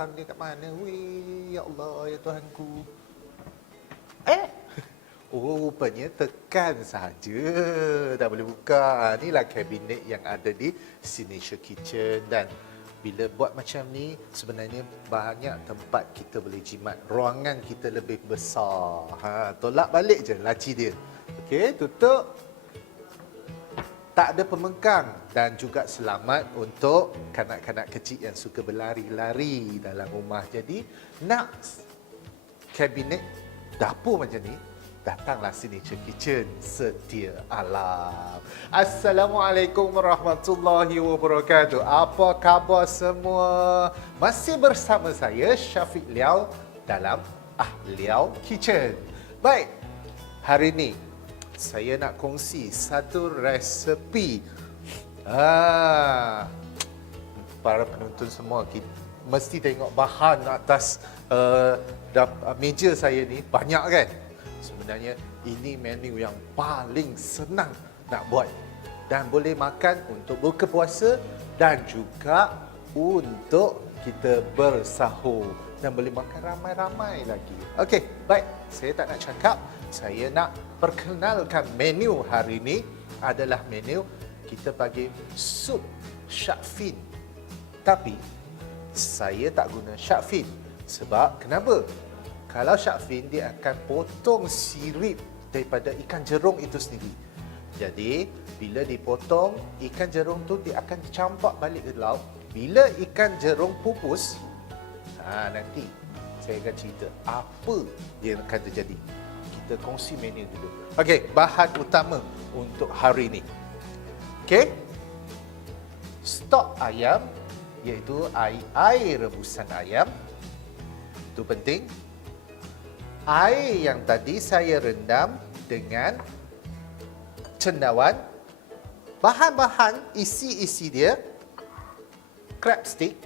tekan dia kat mana? Weh, ya Allah, ya Tuhanku. Oh, rupanya tekan saja. Tak boleh buka. Inilah kabinet yang ada di Signature Kitchen. Dan bila buat macam ni, sebenarnya banyak tempat kita boleh jimat. Ruangan kita lebih besar. Tolak balik je laci dia. Okey, tutup. Tak ada pembengkang. Dan juga selamat untuk kanak-kanak kecil yang suka berlari-lari dalam rumah. Jadi, nak kabinet dapur macam ni, datanglah Signature Kitchen, setia alam. Assalamualaikum warahmatullahi wabarakatuh. Apa khabar semua? Masih bersama saya Syafiq Liao dalam Liao Kitchen. Baik, hari ini saya nak kongsi satu resepi. Para penonton semua mesti tengok bahan atas meja saya ni, banyak kan? Sebenarnya ini menu yang paling senang nak buat dan boleh makan untuk buka puasa dan juga untuk kita bersahur dan boleh makan ramai-ramai lagi. Okey, baik. Saya tak nak cakap, saya nak perkenalkan menu hari ini adalah menu kita panggil sup shark fin. Tapi saya tak guna shark fin. Sebab kenapa? Kalau shark fin, dia akan potong sirip daripada ikan jerung itu sendiri. Jadi, bila dipotong, ikan jerung tu dia akan campak balik ke laut. Bila ikan jerung pupus, nanti saya akan cerita apa yang akan terjadi. Kita kongsi menu dulu. Okey, bahan utama untuk hari ini. Okey, stok ayam, iaitu air rebusan ayam. Itu penting. Air yang tadi saya rendam dengan cendawan. Bahan-bahan isi-isi dia, crab stick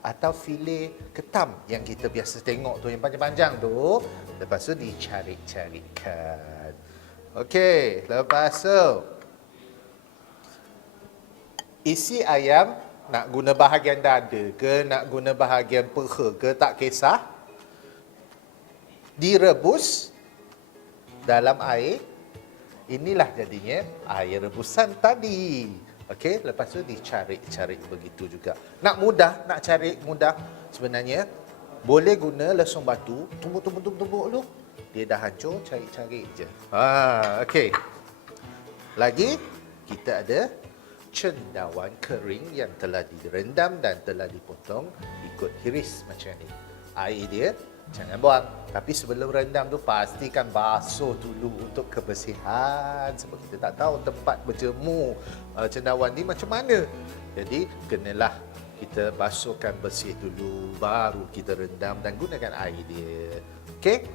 atau filet ketam yang kita biasa tengok tu, yang panjang-panjang tu. Lepas tu dicari-carikan. Okey, lepas tu isi ayam, nak guna bahagian dada ke, nak guna bahagian peha ke, tak kisah. Direbus dalam air. Inilah jadinya air rebusan tadi. Okey, lepas tu dicari-cari begitu juga. Nak mudah, nak cari mudah, sebenarnya boleh guna lesung batu, tumbuk dulu. Dia dah hancur, cari-cari je. Okey. Lagi kita ada cendawan kering yang telah direndam dan telah dipotong ikut hiris macam ni. Air dia jangan buang. Tapi sebelum rendam tu pastikan basuh dulu untuk kebersihan. Sebab kita tak tahu tempat berjemur cendawan ni macam mana. Jadi kenalah kita basuhkan bersih dulu, baru kita rendam dan gunakan air dia. Okey,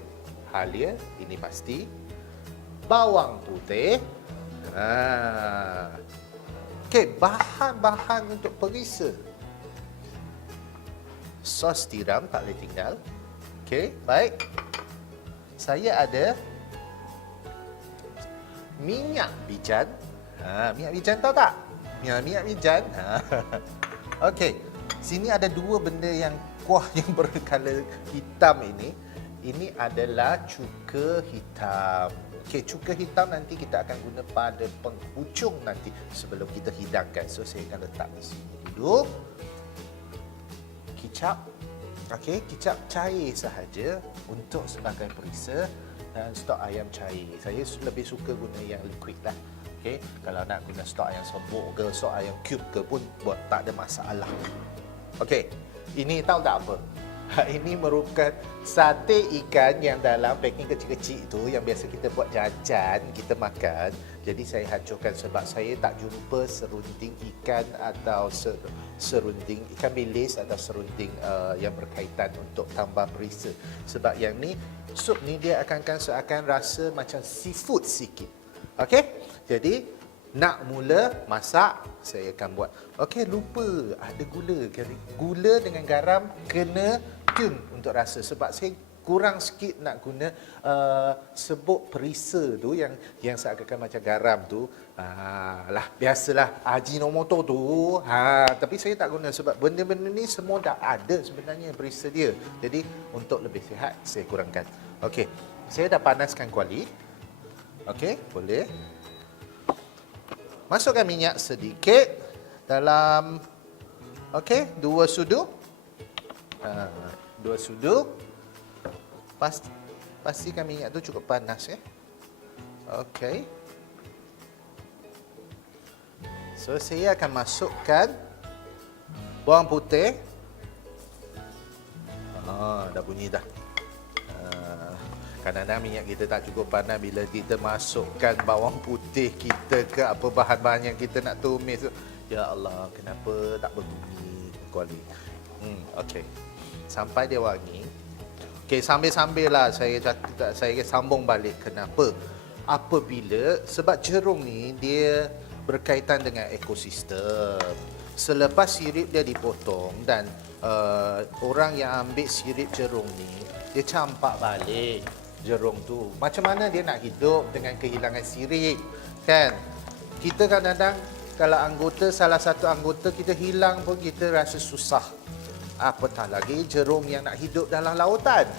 halia ini pasti. Bawang putih. Okey, bahan-bahan untuk perisa. Sos tiram tak boleh tinggal. Okey, baik. Saya ada minyak bijan. Minyak bijan tahu tak? Minyak bijan. Okey, sini ada dua benda yang kuah yang berkala hitam ini. Ini adalah cuka hitam. Okey, cuka hitam nanti kita akan guna pada penghujung nanti sebelum kita hidangkan. So, saya akan letak di sini dulu. Kicap. Okey, kicap cair sahaja untuk sebagai perisa dan stok ayam cair. Saya lebih suka guna yang liquid lah. Okey, kalau nak guna stok ayam serbuk ke, stok ayam cube ke pun buat tak ada masalah. Okey, ini tahu tak apa? Ini merupakan sate ikan yang dalam packing kecil-kecil itu yang biasa kita buat jajan, kita makan. Jadi saya hancurkan sebab saya tak jumpa serunding ikan atau serunding ikan bilis atau serunding yang berkaitan untuk tambah perisa. Sebab yang ni, sup ni dia akan seakan rasa macam seafood sikit. Okey? Jadi nak mula masak, saya akan buat. Okey, lupa ada gula. Gula dengan garam kena tune untuk rasa. Sebab saya kurang sikit nak guna sebut perisa tu yang seakan-akan macam garam tu. Lah biasalah Ajinomoto tu. Tapi saya tak guna sebab benda-benda ni semua dah ada sebenarnya perisa dia. Jadi untuk lebih sihat saya kurangkan. Okey, saya dah panaskan kuali. Okey, boleh. Masukkan minyak sedikit dalam 2 sudu. 2 sudu. Pastikan minyak tu cukup panas ya. Okey. So saya akan masukkan bawang putih. Dah bunyi dah. Kadang-kadang minyak kita tak cukup panas bila kita masukkan bawang putih kita ke apa bahan-bahan yang kita nak tumis tu. Ya Allah, kenapa tak berbunyi kuali? Okey. Sampai dia wangi. Okey, sambil-sambil lah saya sambung balik. Kenapa? Sebab jerung ni dia berkaitan dengan ekosistem. Selepas sirip dia dipotong dan orang yang ambil sirip jerung ni, dia campak balik jerung tu. Macam mana dia nak hidup dengan kehilangan sirip, kan? Kita kadang-kadang kalau salah satu anggota kita hilang pun kita rasa susah. Apatah lagi jerung yang nak hidup dalam lautan.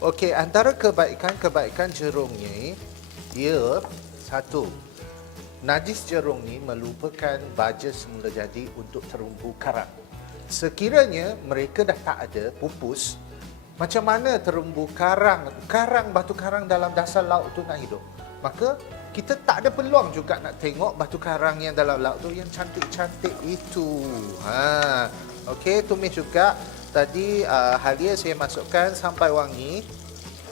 Okey, antara kebaikan jerung ni, dia satu, najis jerung ni melupakan baja semula jadi untuk terumbu karang. Sekiranya mereka dah tak ada, pupus, macam mana terumbu batu karang dalam dasar laut tu nak hidup? Maka kita tak ada peluang juga nak tengok batu karang yang dalam laut tu yang cantik-cantik itu. Okey, tumis juga. Tadi halia saya masukkan sampai wangi.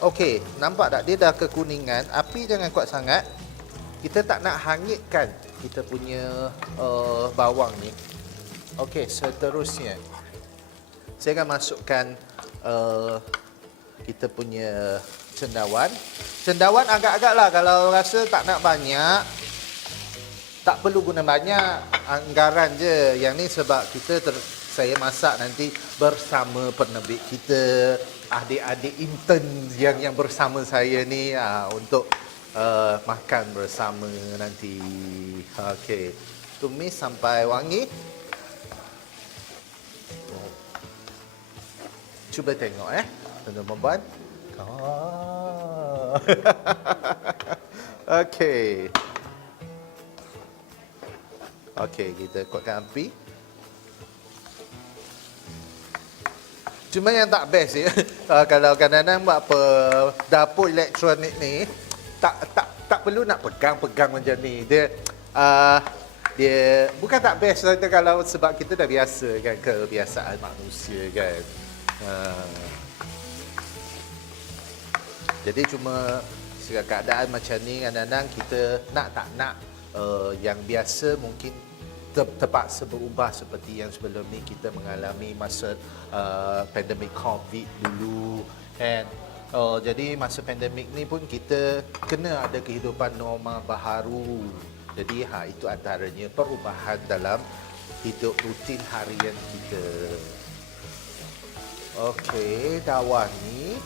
Okey, nampak tak dia dah kekuningan. Api jangan kuat sangat. Kita tak nak hangitkan kita punya bawang ni. Okey, seterusnya saya akan masukkan kita punya cendawan. Cendawan agak-agaklah, kalau rasa tak nak banyak, tak perlu guna banyak, anggaran je. Yang ni sebab saya masak nanti bersama penerbit kita, adik-adik intern yang bersama saya ni untuk makan bersama nanti. Okey, tumis sampai wangi. Cuba tengok tuan-tuan. Okey. Okey, kita kuatkan api. Cuma yang tak best ya, kalau kadang-kadang buat apa dapur elektronik ni tak perlu nak pegang-pegang macam ni. Dia bukan tak best kalau sebab kita dah biasa kan, kebiasaan manusia kan. Jadi cuma keadaan macam ni kadang-kadang kita tak nak yang biasa mungkin terpaksa berubah seperti yang sebelum ni kita mengalami masa pandemik COVID dulu. And jadi masa pandemik ni pun kita kena ada kehidupan normal baharu. Jadi itu antaranya perubahan dalam hidup rutin harian kita. Okey, dah wangi.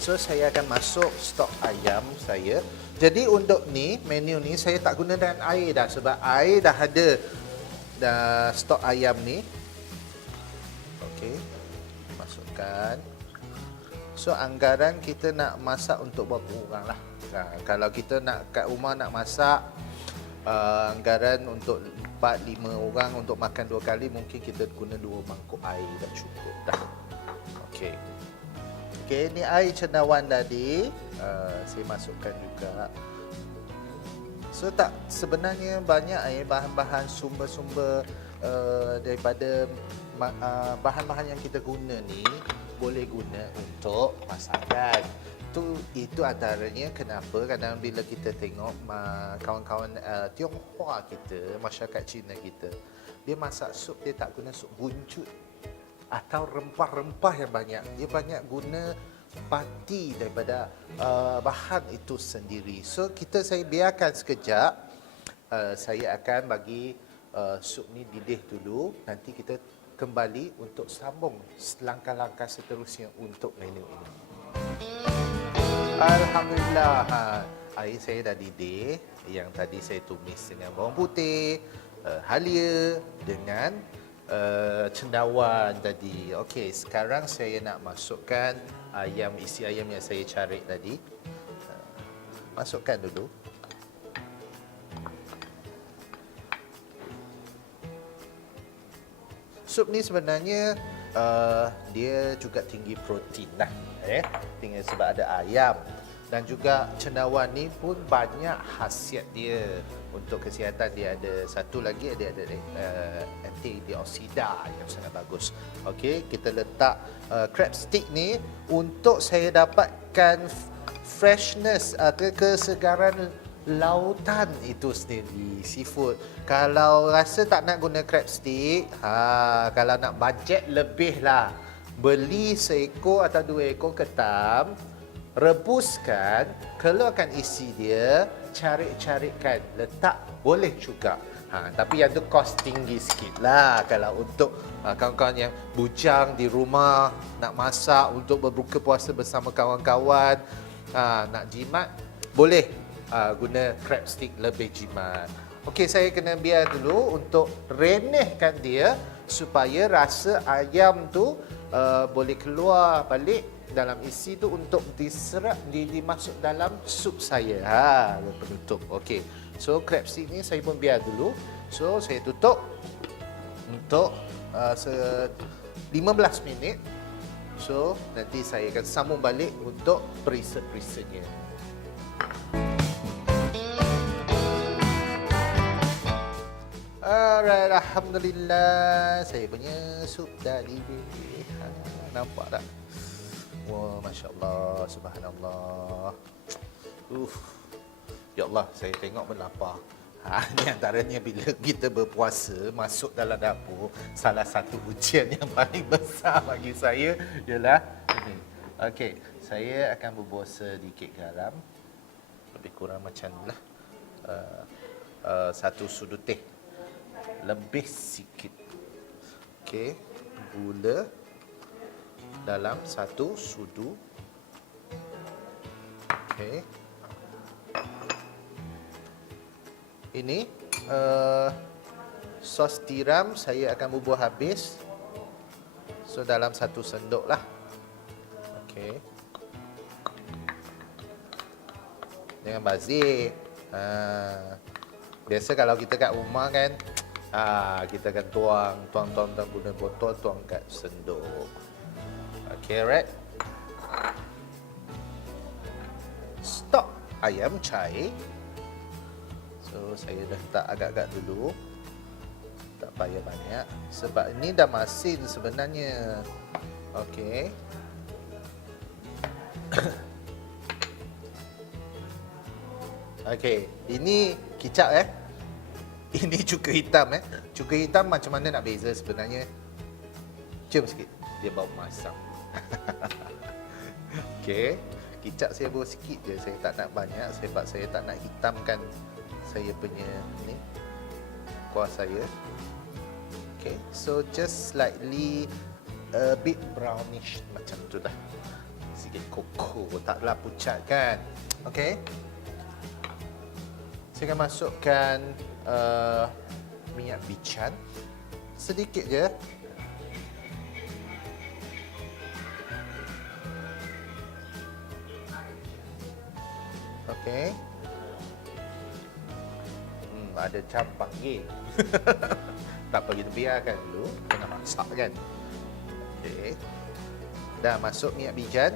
So saya akan masuk stok ayam saya. Jadi untuk menu ni saya tak guna dengan air dah sebab air dah ada stok ayam ni. Okey. Masukkan. So anggaran kita nak masak untuk berapa orang lah. Kalau kita nak kat rumah nak masak anggaran untuk 4-5 orang untuk makan 2 kali, mungkin kita guna 2 mangkuk air dah cukup dah. Okey. Okey, ni air cendawan tadi saya masukkan juga. So sebenarnya banyak bahan-bahan sumber-sumber daripada bahan-bahan yang kita guna ni boleh guna untuk masakan. Itu antaranya kenapa kadang bila kita tengok kawan-kawan Tionghoa kita, masyarakat Cina kita, dia masak sup dia tak guna sup buncut atau rempah-rempah yang banyak. Dia banyak guna pati daripada bahan itu sendiri. So saya biarkan sekejap. Saya akan bagi sup ni didih dulu. Nanti kita kembali untuk sambung langkah-langkah seterusnya untuk menu ini. Alhamdulillah, air saya dah didih. Yang tadi saya tumis dengan bawang putih, halia dengan cendawan tadi. Okey, sekarang saya nak masukkan isi ayam yang saya carik tadi. Masukkan dulu. Sup ni sebenarnya dia juga tinggi protein lah, tinggi sebab ada ayam. Dan juga cendawan ni pun banyak khasiat dia untuk kesihatan. Dia ada satu lagi, ada antioksida yang sangat bagus. Okey, kita letak crab stick ni untuk saya dapatkan freshness atau kesegaran lautan itu sendiri, seafood. Kalau rasa tak nak guna crab stick, kalau nak bajet lebih lah, beli seekor atau 2 ekor ketam, rebuskan, keluarkan isi dia, carik-carikkan, letak, boleh juga. Tapi yang tu kos tinggi sikit lah. Kalau untuk kawan-kawan yang bujang di rumah, nak masak untuk berbuka puasa bersama kawan-kawan, nak jimat, boleh guna crab stick lebih jimat. Okey, saya kena biar dulu untuk renehkan dia supaya rasa ayam tu boleh keluar balik dalam isi tu untuk diserap, dimasuk dalam sup saya. Penutup. Okey. So crab stick ni saya pun biar dulu. So saya tutup untuk 15 minit. So nanti saya akan sambung balik untuk perisa-perisanya. Alright, alhamdulillah, saya punya sup dah didih. Nampak tak? Wah, Masya Allah, Subhanallah. Ya Allah, saya tengok pun lapar. Ini antaranya bila kita berpuasa, masuk dalam dapur, salah satu ujian yang paling besar bagi saya ialah ini. Okey, saya akan bubuh sedikit garam. Lebih kurang macam inilah. 1 sudu teh. Lebih sikit. Okey, gula dalam 1 sudu. Okey. Ini sos tiram saya akan bubuh habis. So dalam 1 sendok lah. Okey. Jangan bazir. Biasa kalau kita kat rumah kan, kita akan tuang guna botol, tuang kat sendok. Okey, right? Stok ayam cair. So, saya dah letak agak-agak dulu. Tak payah banyak. Sebab ini dah masin sebenarnya. Okey. Okey, ini kicap Ini cuka hitam Cuka hitam macam mana nak beza sebenarnya? Cium sikit, dia bau masam. Okey, kicap saya bawa sikit je, saya tak nak banyak sebab saya tak nak hitamkan saya punya ni kuah saya. Okay, so just slightly a bit brownish macam tu dah. Sikit koko, taklah pucat kan. Okay, saya akan masukkan minyak bican sedikit je. Okay. Ada campang panggil. Tak apa, kita biarkan dulu. Kita nak masak kan. Okey. Dah masuk minyak bijan.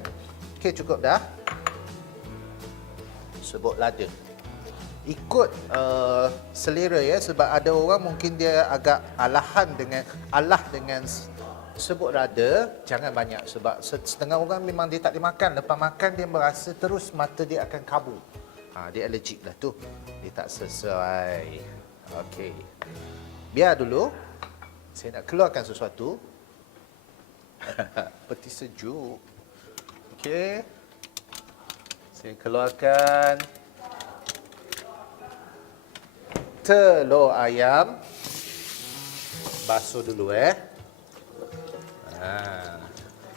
Okey, cukup dah. Sebut lada. Ikut selera sebab ada orang mungkin dia agak alah dengan sebut lada. Jangan banyak sebab setengah orang memang dia tak boleh makan. Lepas makan dia merasa terus mata dia akan kabur. Dia allergic lah tu. Dia tak sesuai. Okey. Biar dulu. Saya nak keluarkan sesuatu. Peti sejuk. Okey. Saya keluarkan telur ayam. Basuh dulu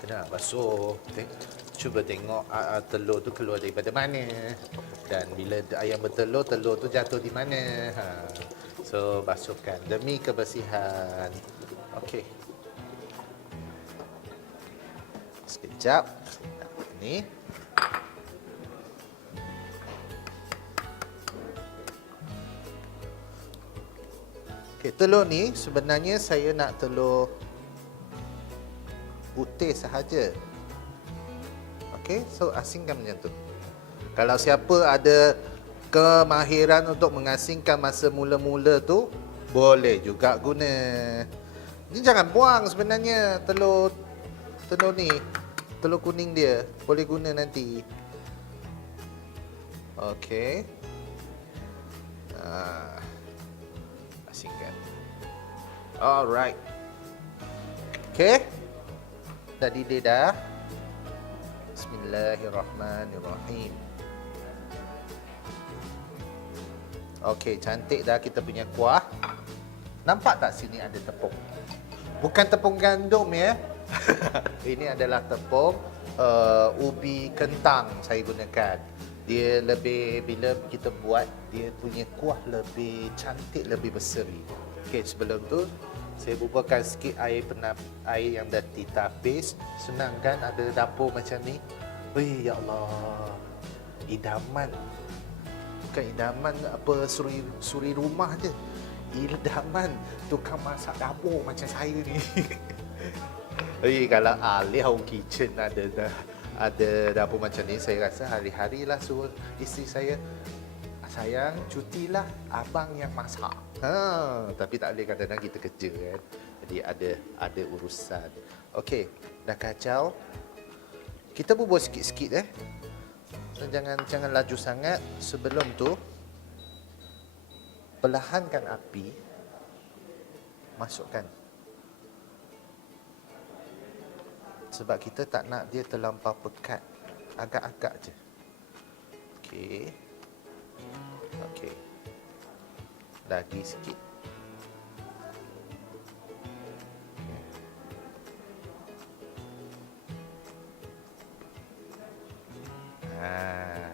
Kena basuh. Cuba tengok telur tu keluar daripada mana. Dan bila ayam bertelur, telur tu jatuh di mana. So, basuhkan demi kebersihan. Okey. Sekejap. Ni. Okey, telur ni sebenarnya saya nak telur putih sahaja. Okey, so asingkan macam tu. Kalau siapa ada kemahiran untuk mengasingkan masa mula-mula tu, boleh juga guna. Ni jangan buang sebenarnya telur ni. Telur kuning dia boleh guna nanti. Okey. Asingkan. Alright. Okey. Dah didih dah. Bismillahirrahmanirrahim. Okey, cantik dah kita punya kuah. Nampak tak sini ada tepung? Bukan tepung gandum ya. Ini adalah tepung ubi kentang saya gunakan. Dia lebih, bila kita buat, dia punya kuah lebih cantik, lebih berseri. Okey, sebelum tu saya buburkan sikit air yang dah ditapis. Senang kan ada dapur macam ni? Wih, ya Allah. Idaman. Bukan idaman apa suri rumah je. Idaman tukang masak dapur macam saya ni. Wih, kalau ahli home kitchen ada dapur macam ni, saya rasa hari-hari lah suruh isteri saya, sayang, cutilah abang yang masak. Tapi tak boleh, kadang-kadang kita kerja kan. Jadi ada urusan. Okey, dah kacau. Kita bubur sikit-sikit So, jangan laju sangat. Sebelum tu perlahankan api. Masukkan. Sebab kita tak nak dia terlampau pekat. Agak-agak je. Okey. Okey. Lagi sikit.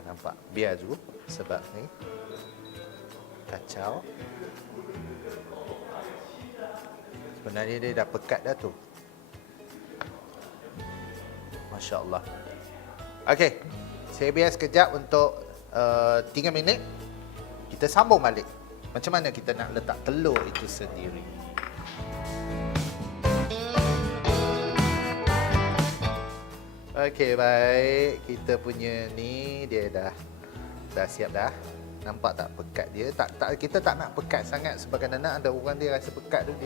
Nampak? Biar dulu sebab ni kacau. Sebenarnya dia dah pekat dah tu. Masya Allah. Okey. Saya biar sekejap untuk 3 minit. Kita sambung balik. Macam mana kita nak letak telur itu sendiri. Okey, baik. Kita punya ni dia dah siap dah. Nampak tak pekat dia? Kita tak nak pekat sangat sebab kadang-kadang ada orang dia rasa pekat tu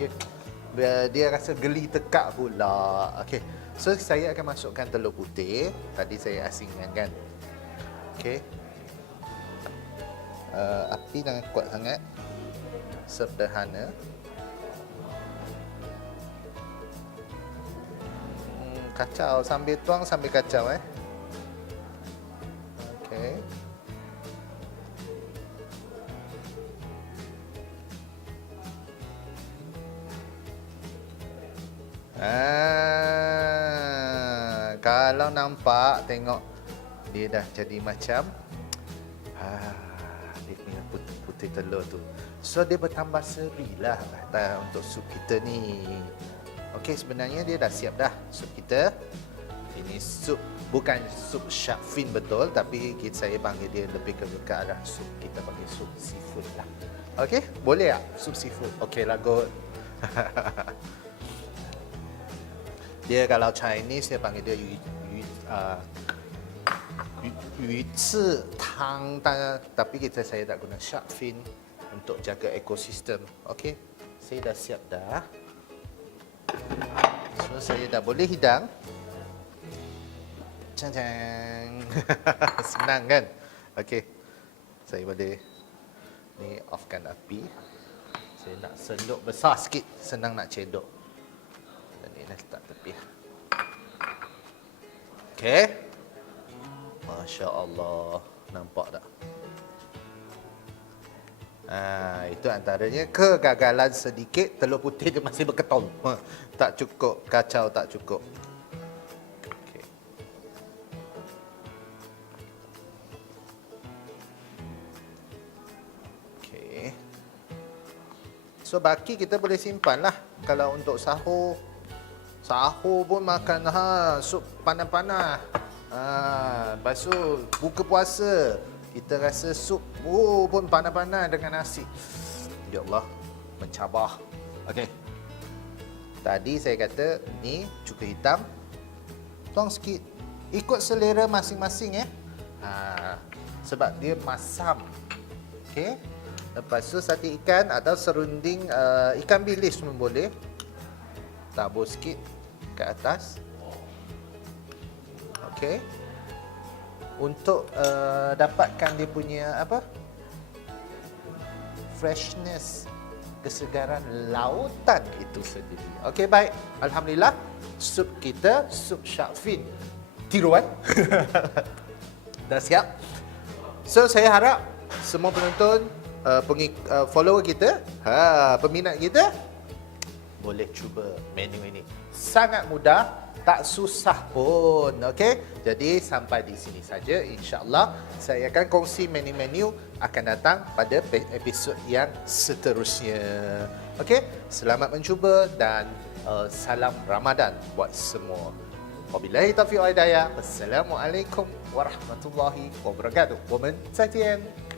dia rasa geli tekak pula. Okey. So saya akan masukkan telur putih. Tadi saya asingkan kan. Okey. Api jangan kuat sangat. Sederhana. Kacau, sambil tuang sambil kacau Okey. Kalau nampak, tengok dia dah jadi macam dia punya putih telur tu. So dia bertambah serilah untuk sup kita ni. Okey, sebenarnya dia dah siap dah sup kita. Ini sup, bukan sup shark fin betul, tapi saya panggil dia lebih ke arah sup. Kita panggil sup seafood lah. Okey, boleh tak sup seafood? Okey lah, good. Dia kalau Chinese dia panggil dia yu ci tang, tapi saya tak guna shark fin untuk jaga ekosistem. Okey, saya dah siap dah. So saya dah boleh hidang. Cang-cang. Senang kan? Okey. Saya boleh ni offkan api. Saya nak sendok besar sikit, senang nak cedok. Dan ni dah letak tepi. Okey. Masya-Allah. Nampak tak? Itu antaranya kegagalan sedikit. Telur putih dia masih berketul. Tak cukup. Kacau tak cukup. So baki kita boleh simpan lah. Kalau untuk sahur, sahur pun makan sup panas-panas. Lepas tu buka puasa, kita rasa sup pun panas-panas dengan nasi. Ya Allah, mencabar. Okey. Tadi saya kata ni cuka hitam. Tuang sikit. Ikut selera masing-masing sebab dia masam. Okey. Lepas tu sate ikan atau serunding ikan bilis pun boleh. Tabur sikit ke atas. Okey. Untuk dapatkan dia punya freshness, kesegaran lautan itu sendiri. Okey, baik. Alhamdulillah, sup kita, sup shark fin tiruan dah siap. So saya harap semua penonton, follower kita, peminat kita boleh cuba menu ini. Sangat mudah, tak susah pun. Okey. Jadi sampai di sini saja. InsyaAllah saya akan kongsi menu-menu akan datang pada episod yang seterusnya. Okey. Selamat mencuba dan salam Ramadan buat semua. Wabillahi taufiq wal hidayah. Wassalamualaikum warahmatullahi wabarakatuh. 我们再见。